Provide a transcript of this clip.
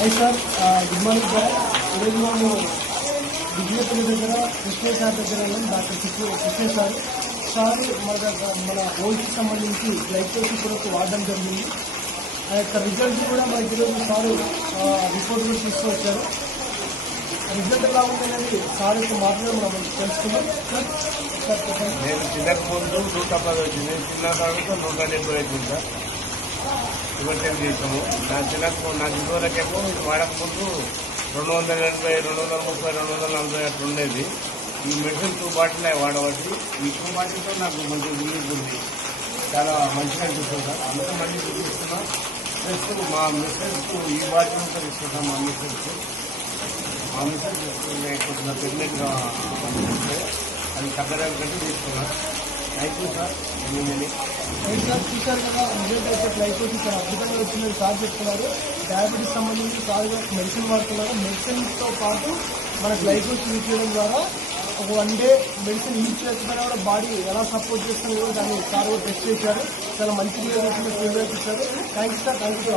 Hi sir, good morning sir. ఈరోజు మేము విజయపల్లి దగ్గర కృష్ణ సార్ దగ్గర వెళ్ళాం. డాక్టర్ కృష్ణ సార్ మన ఓల్కి సంబంధించి గ్లైకోసిస్ కొరకు వాడడం జరిగింది. ఆ యొక్క రిజల్ట్ కూడా మనకి ఈరోజు సారు రిపోర్ట్ కూడా తీసుకొచ్చారు. రిజల్ట్ ఎలా ఉందనేది సార్ యొక్క మాటలో మనం తెలుసుకున్నాం. సార్ చెప్పండి. నేను చిన్నకు ముందు 110 వచ్చింది, చిన్న తర్వాత 170 అవుతుంది సార్. షుగర్ టెస్ట్ చేసాము. నాకు ఇదివరకేమో ఇది వాడకముందు 280, 230, 240 అట్లా ఉండేది. ఈ మెడిసిన్ 2 బాటిల్ వాడవచ్చు. ఈ 2 బాటిల్తో నాకు మంచి రిలీఫ్ ఉంది, చాలా మంచిగా అనిపిస్తుంది సార్. అందుకే మళ్ళీ చూపిస్తున్నాం. ప్లస్ మా మిస్సెస్కు ఈ బాటిల్ కూడా ఇస్తున్నాం. మా మిస్సెస్ కొద్దిగా ప్రెగ్నెంట్గా అనిపిస్తే అది తగ్గడం కంటే తీసుకున్నాం. Thank you sir. సార్ చూశారు కదా, రిజల్ట్ అయితే గ్లైకోసిస్ అద్భుతంగా వచ్చిందని సార్ చెప్తున్నారు. డయాబెటీస్ సంబంధించి సార్ మెడిసిన్ వాడుతున్నారు. మెడిసిన్తో పాటు మన గ్లైకోసిస్ యూజ్ చేయడం ద్వారా ఒక 1 డే మెడిసిన్ యూజ్ చేయకపోయినా కూడా బాడీ ఎలా సపోర్ట్ చేస్తుందో కూడా దాన్ని సార్ కూడా టెస్ట్ చేశారు. చాలా మంచి రిజల్ట్ వచ్చింది, ఫీడ్బ్యాక్ ఇచ్చారు. Thank you sir. Thank you.